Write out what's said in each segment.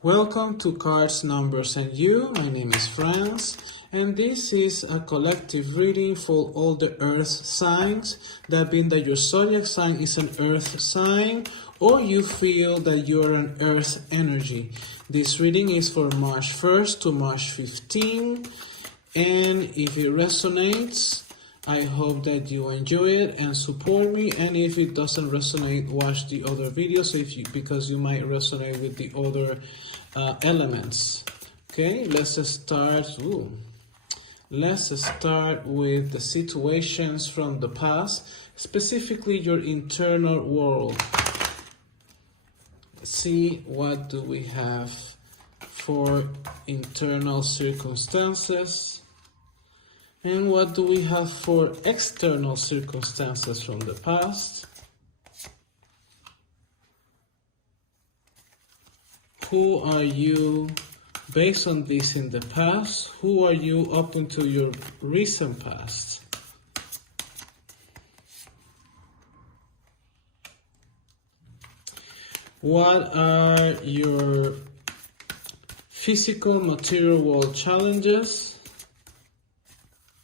Welcome to Cards, Numbers and You. My name is Franz, and this is a collective reading for all the earth signs. That means that your zodiac sign is an earth sign, or you feel that you're an earth energy. This reading is for March 1st to March 15, and if it resonates, I hope that you enjoy it and support me. And if it doesn't resonate, watch the other videos because you might resonate with the other elements. Okay, let's start. Let's start with the situations from the past, specifically your internal world. Let's see what do we have for internal circumstances. And what do we have for external circumstances from the past? Who are you based on this in the past? Who are you up into your recent past? What are your physical material world challenges?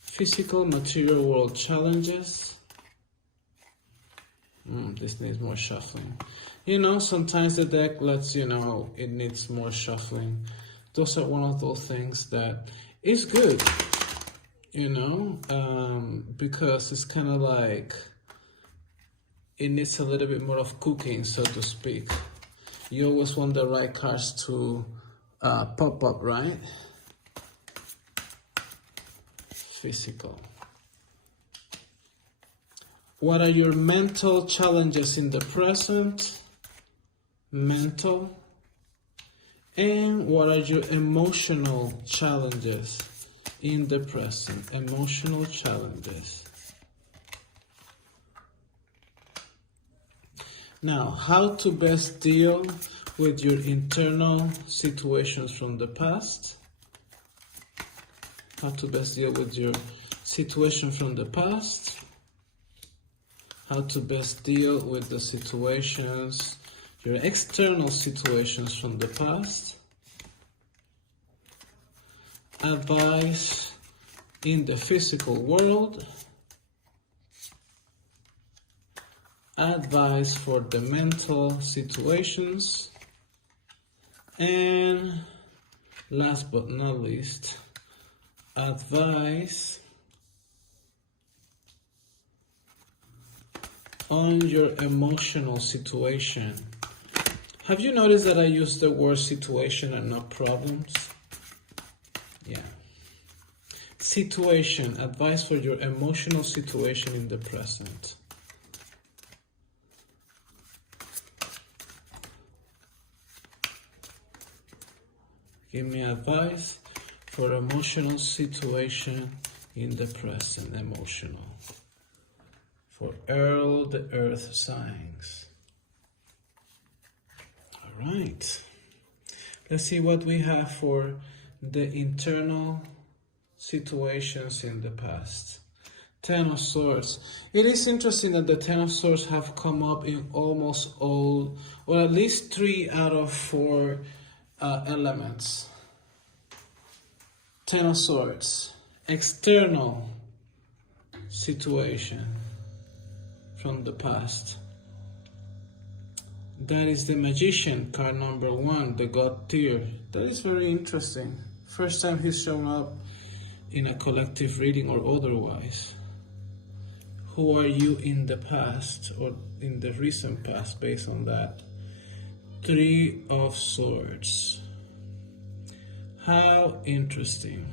Physical material world challenges. This needs more shuffling. You know, sometimes the deck lets you know it needs more shuffling. Those are one of those things that is good, you know, because it's kind of like it needs a little bit more of cooking, so to speak. You always want the right cards to pop up, right? Physical. What are your mental challenges in the present? Mental. And what are your emotional challenges in the present? Emotional challenges. Now, how to best deal with your internal situations from the past? How to best deal with your situation from the past. How to best deal with the situations, your external situations from the past. Advice in the physical world. Advice for the mental situations. And last but not least, advice on your emotional situation. Have you noticed that I use the word situation and not problems? Yeah. Situation, advice for your emotional situation in the present. Give me advice for emotional situation in the present, emotional. For all the earth signs. All right. Let's see what we have for the internal situations in the past. Ten of Swords. It is interesting that the Ten of Swords have come up in almost all, or at least 3 out of 4 elements. Ten of Swords, external situation from the past. That is the Magician, card number 1, the God tier. That is very interesting. First time he's shown up in a collective reading or otherwise. Who are you in the past or in the recent past based on that? 3 of Swords. How interesting.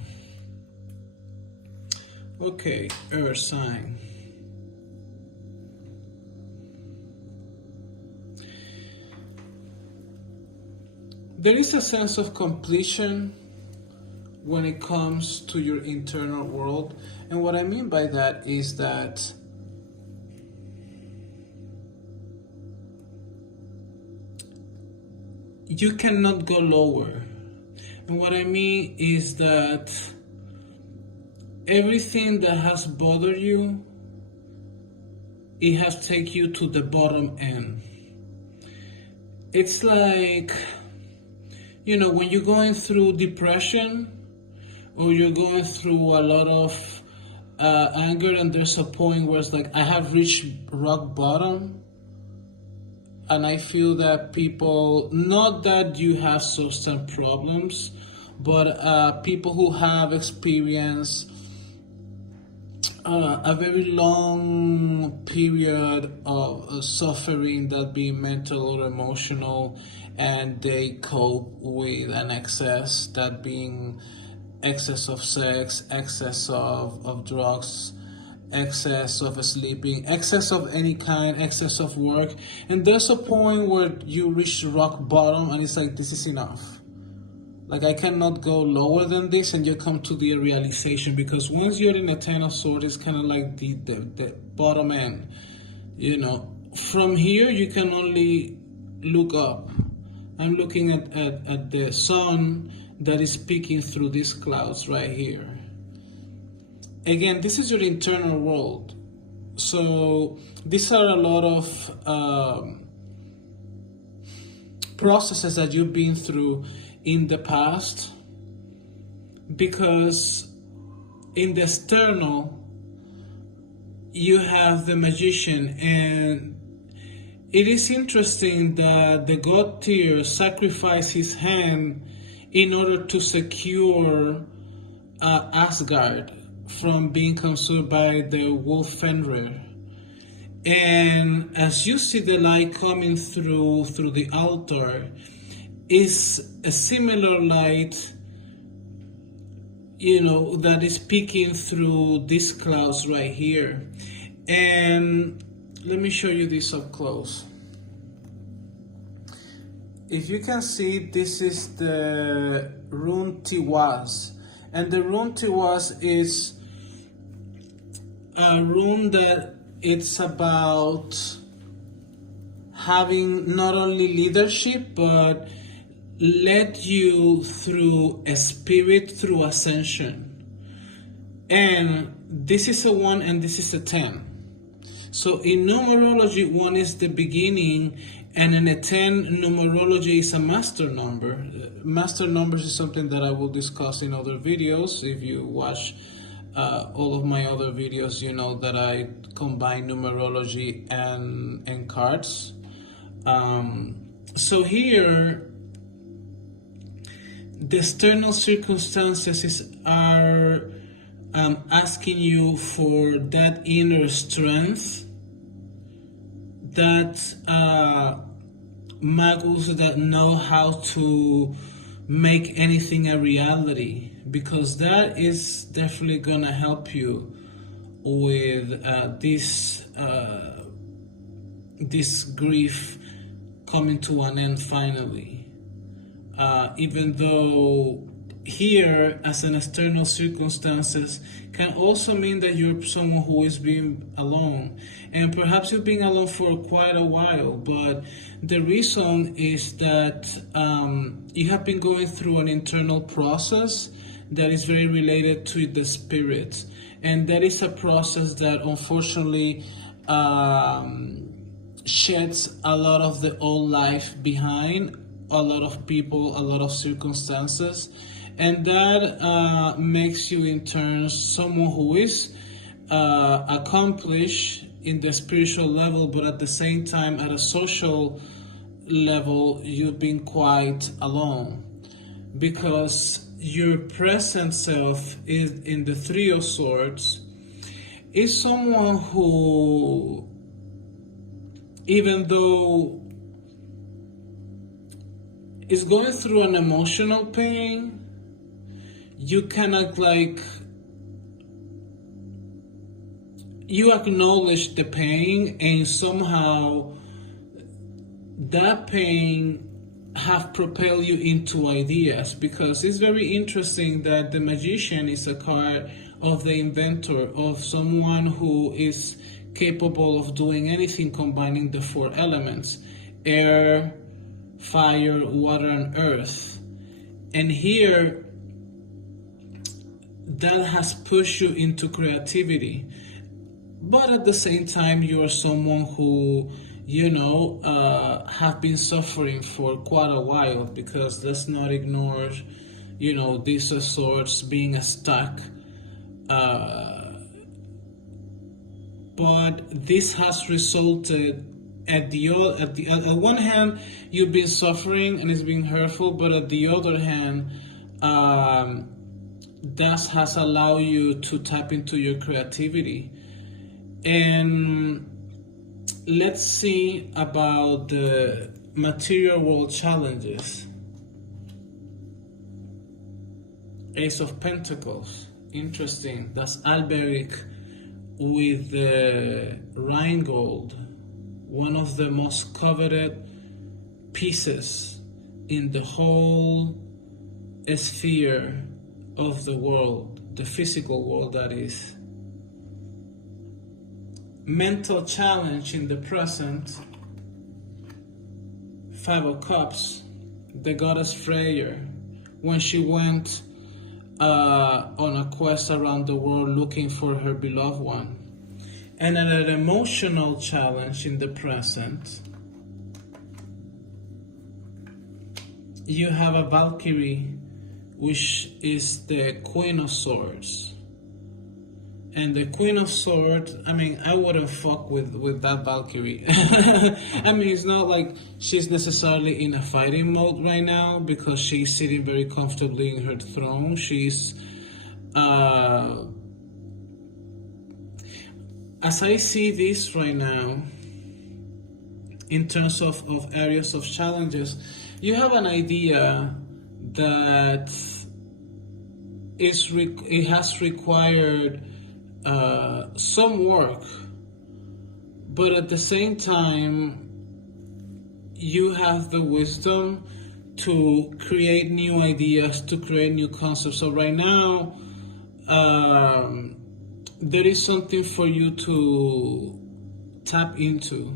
Okay, Earth sign. There is a sense of completion when it comes to your internal world. And what I mean by that is that you cannot go lower. And what I mean is that everything that has bothered you, it has taken you to the bottom end. It's like you know, when you're going through depression or you're going through a lot of anger, and there's a point where it's like, I have reached rock bottom, and I feel that people, not that you have substance problems, but people who have experienced a very long period of suffering, that be mental or emotional, and they cope with an excess, that being excess of sex, excess of drugs, excess of sleeping, excess of any kind, excess of work. And there's a point where you reach rock bottom and it's like, this is enough. Like, I cannot go lower than this, and you come to the realization, because once you're in a Ten of Swords, it's kind of like the bottom end. You know, from here you can only look up. I'm looking at the sun that is peeking through these clouds right here. Again, this is your internal world. So these are a lot of processes that you've been through in the past, because in the external you have the Magician, and it is interesting that the god Tyr sacrificed his hand in order to secure Asgard from being consumed by the wolf Fenrir. And as you see the light coming through the altar, is a similar light, you know, that is peeking through these clouds right here. And let me show you this up close. If you can see, this is the rune Tiwaz, and the rune Tiwaz is a rune that it's about having not only leadership, but led you through a spirit, through ascension. And this is a 1 and this is a 10. So in numerology, 1 is the beginning, and in a 10, numerology is a master number. Master numbers is something that I will discuss in other videos. If you watch all of my other videos, you know that I combine numerology and cards. So here, the external circumstances are asking you for that inner strength, that magus that know how to make anything a reality, because that is definitely gonna help you with this grief coming to an end finally. Even though here, as an external circumstances, can also mean that you're someone who is being alone, and perhaps you've been alone for quite a while, but the reason is that you have been going through an internal process that is very related to the spirit, and that is a process that unfortunately sheds a lot of the old life behind, a lot of people, a lot of circumstances, and that makes you in turn someone who is accomplished in the spiritual level, but at the same time at a social level you've been quite alone, because your present self is in the 3 of Swords is someone who, even though is going through an emotional pain, you cannot you acknowledge the pain, and somehow that pain have propelled you into ideas, because it's very interesting that the Magician is a card of the inventor, of someone who is capable of doing anything combining the 4 elements: air, fire, water, and earth. And here, that has pushed you into creativity. But at the same time, you are someone who have been suffering for quite a while, because let's not ignore, these swords being stuck. But this has resulted at one hand, you've been suffering and it's been hurtful, but at the other hand, that has allowed you to tap into your creativity. And let's see about the material world challenges. Ace of Pentacles, interesting. That's Alberic with the Rheingold, one of the most coveted pieces in the whole sphere of the world, the physical world, that is. Mental challenge in the present. Five of Cups, the goddess Freya, when she went on a quest around the world looking for her beloved one. And an emotional challenge in the present. You have a Valkyrie, which is the Queen of Swords. And the Queen of Swords, I wouldn't fuck with that Valkyrie. It's not like she's necessarily in a fighting mode right now, because she's sitting very comfortably in her throne. She's, as I see this right now, in terms of areas of challenges, you have an idea that it has required some work, but at the same time, you have the wisdom to create new ideas, to create new concepts. So right now, there is something for you to tap into.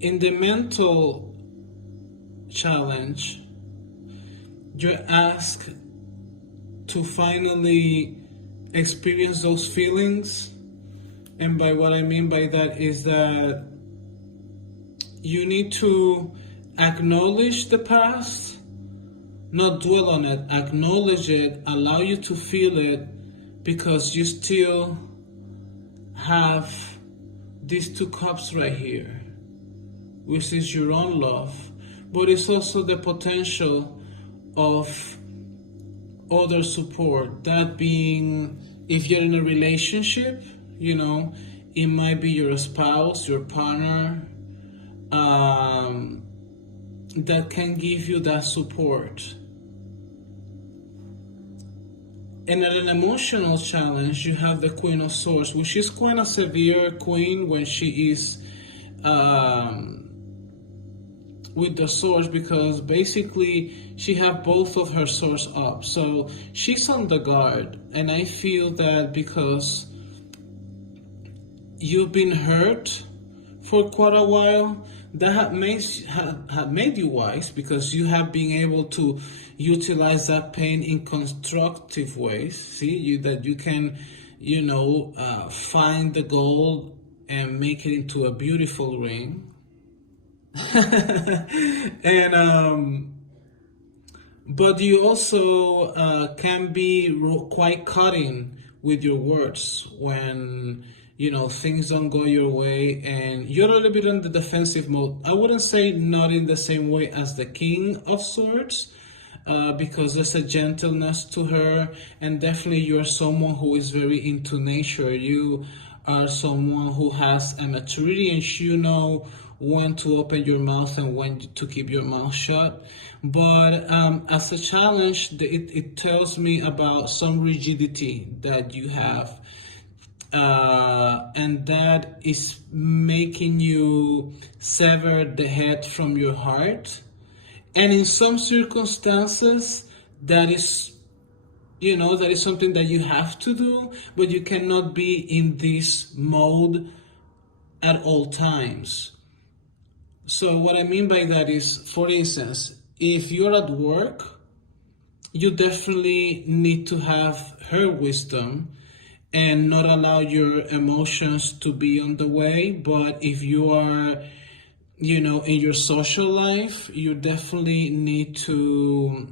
In the mental challenge, you're asked to finally experience those feelings. And by what I mean by that is that you need to acknowledge the past, not dwell on it, acknowledge it, allow you to feel it, because you still have these two cups right here, which is your own love, but it's also the potential of other support. That being, if you're in a relationship, it might be your spouse, your partner, that can give you that support. And at an emotional challenge, you have the Queen of Swords, which is quite a severe queen when she is with the swords, because basically she have both of her swords up, so she's on the guard. And I feel that because you've been hurt for quite a while, that have made you wise, because you have been able to utilize that pain in constructive ways. That you can find the gold and make it into a beautiful ring. And but you also can be quite cutting with your words when things don't go your way, and you're a little bit in the defensive mode. I wouldn't say not in the same way as the King of Swords, because there's a gentleness to her, and definitely you're someone who is very into nature. You are someone who has a maturity, and you know when to open your mouth and when to keep your mouth shut. But as a challenge, it tells me about some rigidity that you have, and that is making you sever the head from your heart. And in some circumstances, that is something that you have to do, but you cannot be in this mode at all times. So what I mean by that is, for instance, if you're at work, you definitely need to have her wisdom and not allow your emotions to be on the way. But if you are, you know, in your social life, you definitely need to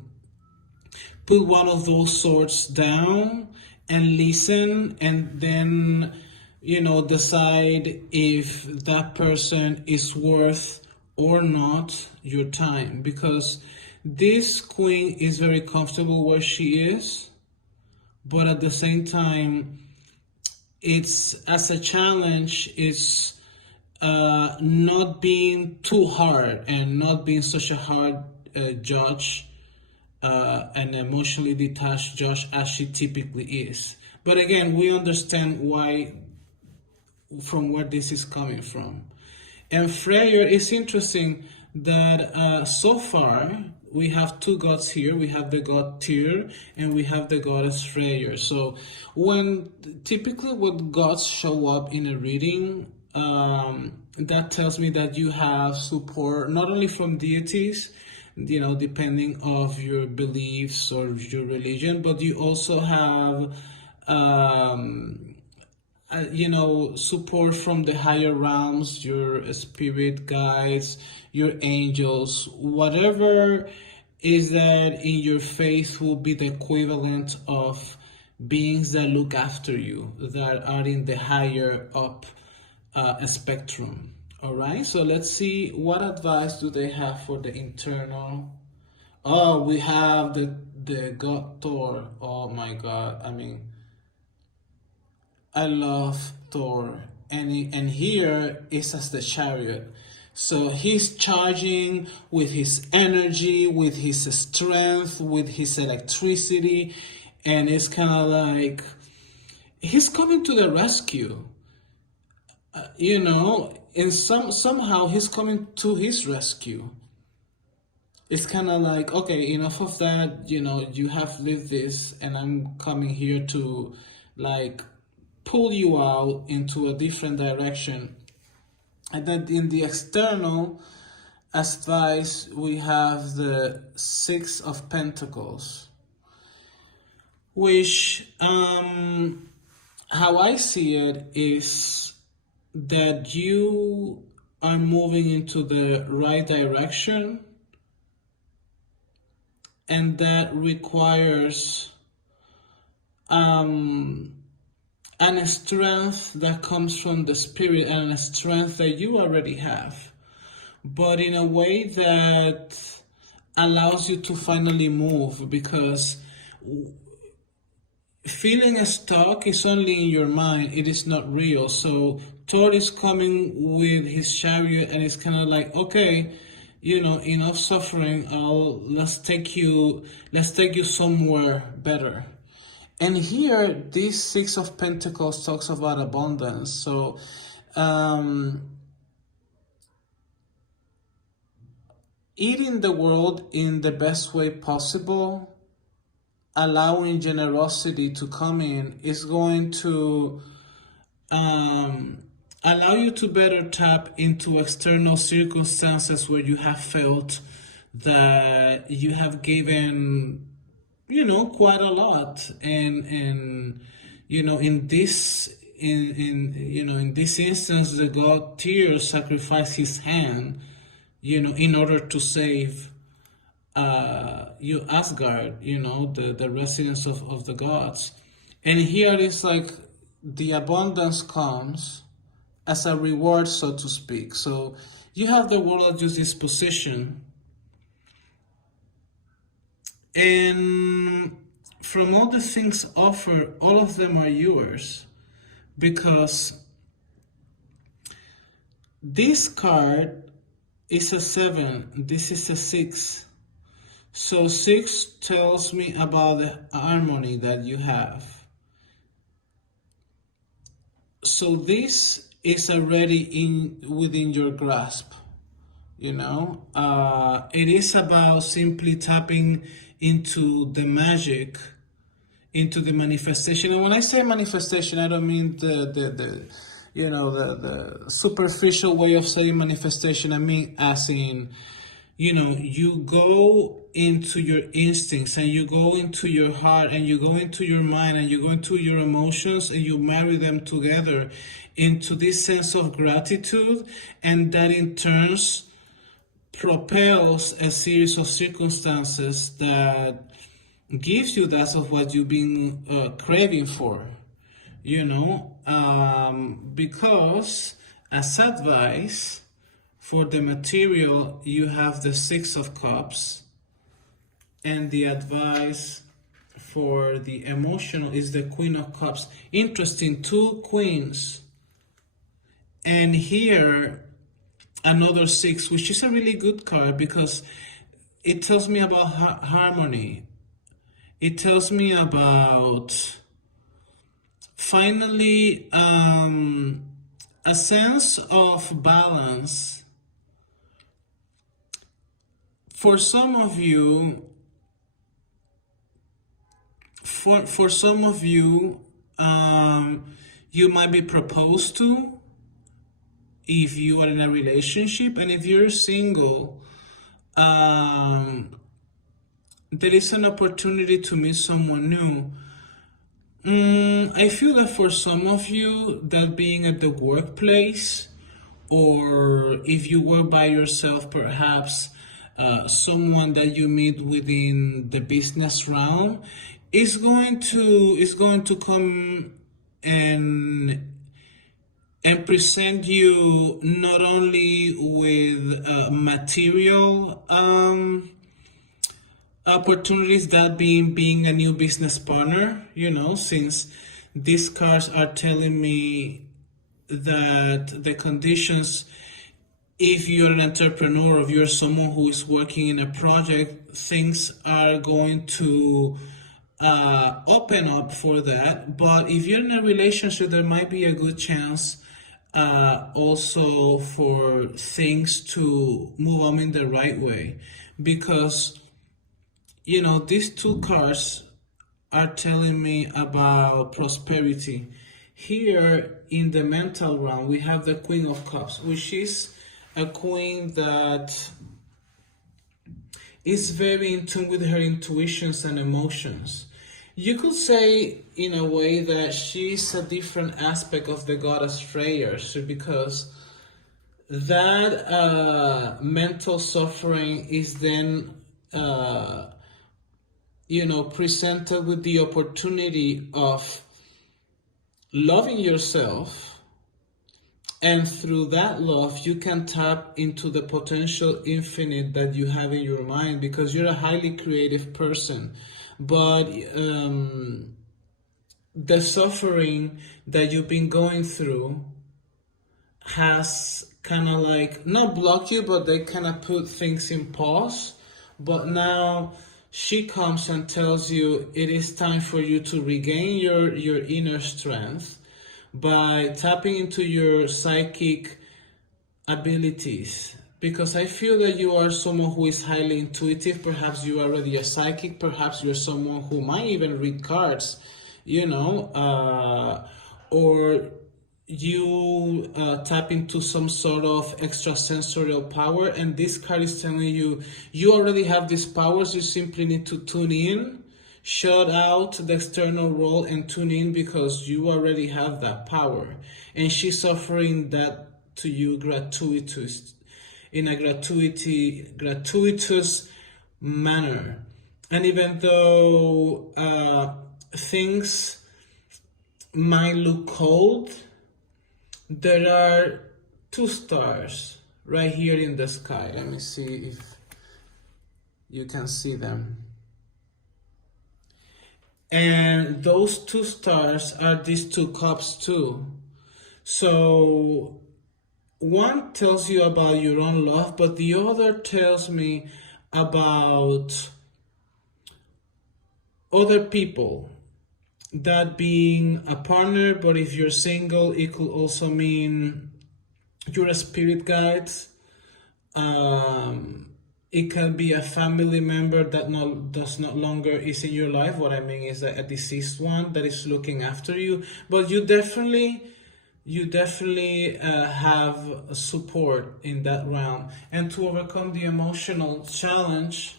put one of those swords down and listen, and then, you know, decide if that person is worth or not your time. Because this queen is very comfortable where she is, but at the same time, it's as a challenge, it's not being too hard and not being such a hard judge, an emotionally detached judge as she typically is. But again, we understand why, from where this is coming from. And Freyr, is interesting that so far we have two gods here. We have the god Tyr and we have the goddess Freyr. So when typically when gods show up in a reading, that tells me that you have support not only from deities, you know, depending of your beliefs or your religion, but you also have you know, support from the higher realms, your spirit guides, your angels, whatever is that in your faith will be the equivalent of beings that look after you, that are in the higher up spectrum. All right, so let's see what advice do they have for the internal. Oh, we have the god Thor. Oh my god, I mean, I love Thor, and here is as the chariot. So he's charging with his energy, with his strength, with his electricity, and it's kind of like he's coming to the rescue. You know, and somehow he's coming to his rescue. It's kind of like, okay, enough of that. You know, you have lived this, and I'm coming here to, like, pull you out into a different direction. And then in the external advice, we have the Six of Pentacles, which, how I see it is that you are moving into the right direction, and that requires and a strength that comes from the spirit, and a strength that you already have, but in a way that allows you to finally move, because feeling stuck is only in your mind, it is not real. So Thor is coming with his chariot, and it's kind of like, okay, you know, enough suffering, let's take you somewhere better. And here, this Six of Pentacles talks about abundance. So, eating the world in the best way possible, allowing generosity to come in, is going to allow you to better tap into external circumstances where you have felt that you have given, you know, quite a lot, and you know, in this instance, the god Tyr sacrificed his hand, you know, in order to save you Asgard, you know, the residence of the gods. And here it's like the abundance comes as a reward, so to speak. So you have the world at your disposition, and from all the things offered, all of them are yours, because this card is a 7, this is a 6. So 6 tells me about the harmony that you have. So this is already within your grasp, you know. It is about simply tapping into the magic, into the manifestation. And when I say manifestation, I don't mean the superficial way of saying manifestation. I mean as in, you know, you go into your instincts and you go into your heart and you go into your mind and you go into your emotions and you marry them together into this sense of gratitude, and that in turns propels a series of circumstances that gives you that of what you've been craving for, you know, because as advice for the material you have the Six of Cups, and the advice for the emotional is the Queen of Cups. Interesting, two queens, and here another six, which is a really good card because it tells me about harmony. It tells me about finally a sense of balance. For some of you, for some of you, you might be proposed to if you are in a relationship, and if you're single, there is an opportunity to meet someone new. I feel that for some of you, that being at the workplace, or if you work by yourself, perhaps someone that you meet within the business realm is going to come and present you not only with material opportunities, that being a new business partner, you know, since these cards are telling me that the conditions, if you're an entrepreneur, if you're someone who is working in a project, things are going to open up for that. But if you're in a relationship, there might be a good chance also for things to move on in the right way, because, you know, these two cards are telling me about prosperity. Here in the mental realm, we have the Queen of Cups, which is a queen that is very in tune with her intuitions and emotions. You could say, in a way, that she's a different aspect of the goddess Freya, because that mental suffering is then, you know, presented with the opportunity of loving yourself, and through that love you can tap into the potential infinite that you have in your mind, because you're a highly creative person. But the suffering that you've been going through has kind of like not blocked you, but they kind of put things in pause. But now she comes and tells you it is time for you to regain your inner strength by tapping into your psychic abilities. Because I feel that you are someone who is highly intuitive. Perhaps you are already a psychic. Perhaps you're someone who might even read cards, you know, or you tap into some sort of extrasensorial power. And this card is telling you, you already have these powers. You simply need to tune in, shut out the external world and tune in, because you already have that power. And she's offering that to you in a gratuitous manner. And even though things might look cold, there are two stars right here in the sky. Let me see if you can see them. And those two stars are these two cups too. So one tells you about your own love, but the other tells me about other people. That being a partner, but if you're single, it could also mean you're a spirit guide. It can be a family member that does not longer is in your life. What I mean is a deceased one that is looking after you. But you definitely you definitely have support in that realm. And to overcome the emotional challenge,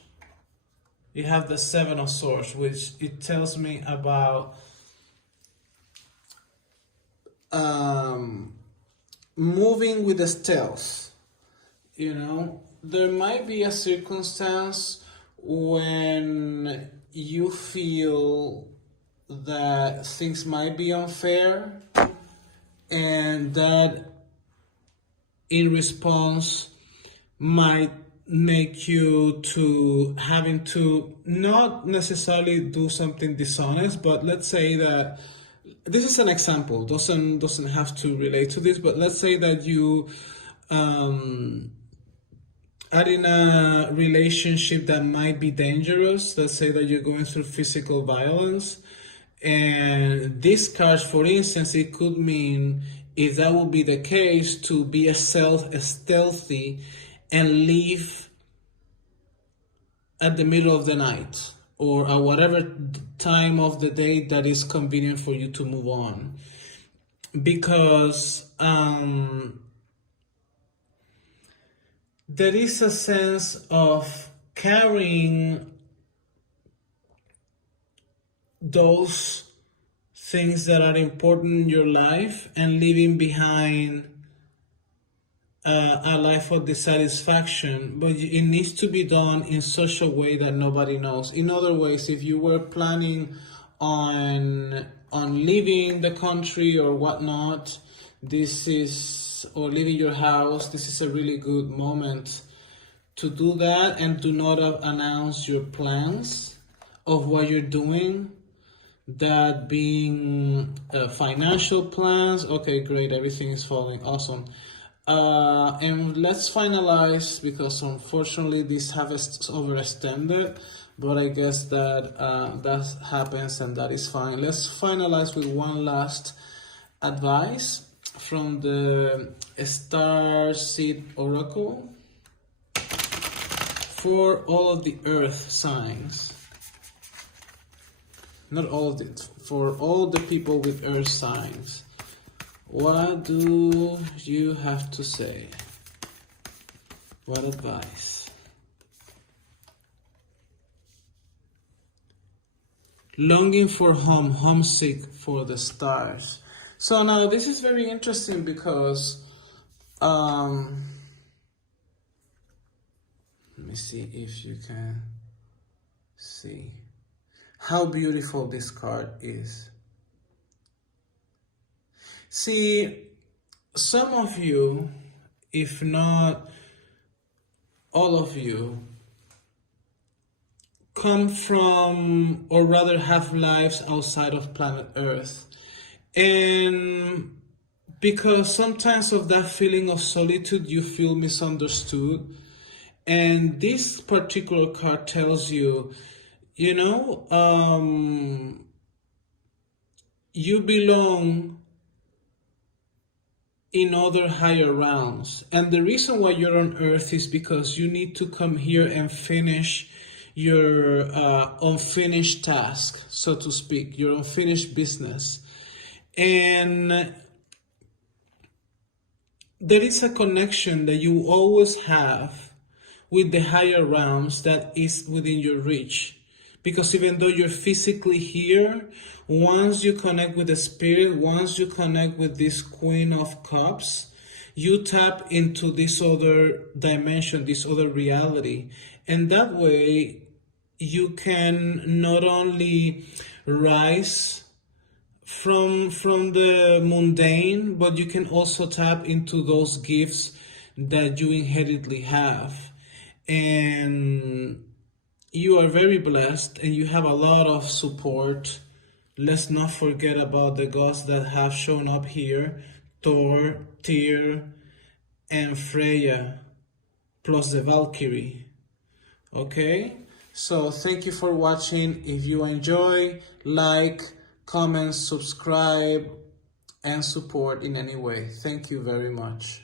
you have the Seven of Swords, which it tells me about moving with the stealth. You know, there might be a circumstance when you feel that things might be unfair, and that in response might make you to having to not necessarily do something dishonest, but let's say that this is an example, doesn't have to relate to this, but let's say that you are in a relationship that might be dangerous. Let's say that you're going through physical violence, and this card, for instance, it could mean, if that would be the case, to be a stealthy and leave at the middle of the night or at whatever time of the day that is convenient for you to move on. Because there is a sense of carrying those things that are important in your life and leaving behind a life of dissatisfaction, but it needs to be done in such a way that nobody knows. In other ways, if you were planning on leaving the country or whatnot, or leaving your house, this is a really good moment to do that, and do not announce your plans of what you're doing. That being financial plans. Okay, great, everything is falling, awesome. And let's finalize, because unfortunately this has overextended, but I guess that that happens and that is fine. Let's finalize with one last advice from the Starseed Oracle for all of the earth signs. Not all of it, for all the people with earth signs. What do you have to say? What advice? Longing for home, homesick for the stars. So now this is very interesting because let me see if you can see how beautiful this card is. See, some of you, if not all of you, come from, or rather have lives outside of planet Earth. And because sometimes of that feeling of solitude, you feel misunderstood. And this particular card tells you, you know, you belong in other higher realms. And the reason why you're on Earth is because you need to come here and finish your unfinished task, so to speak, your unfinished business. And there is a connection that you always have with the higher realms that is within your reach. Because even though you're physically here, once you connect with the spirit, once you connect with this Queen of Cups, you tap into this other dimension, this other reality. And that way, you can not only rise from the mundane, but you can also tap into those gifts that you inherently have. And you are very blessed and you have a lot of support. Let's not forget about the gods that have shown up here: Thor, Tyr, and Freya, plus the Valkyrie. Okay? So thank you for watching. If you enjoy, like, comment, subscribe, and support in any way. Thank you very much.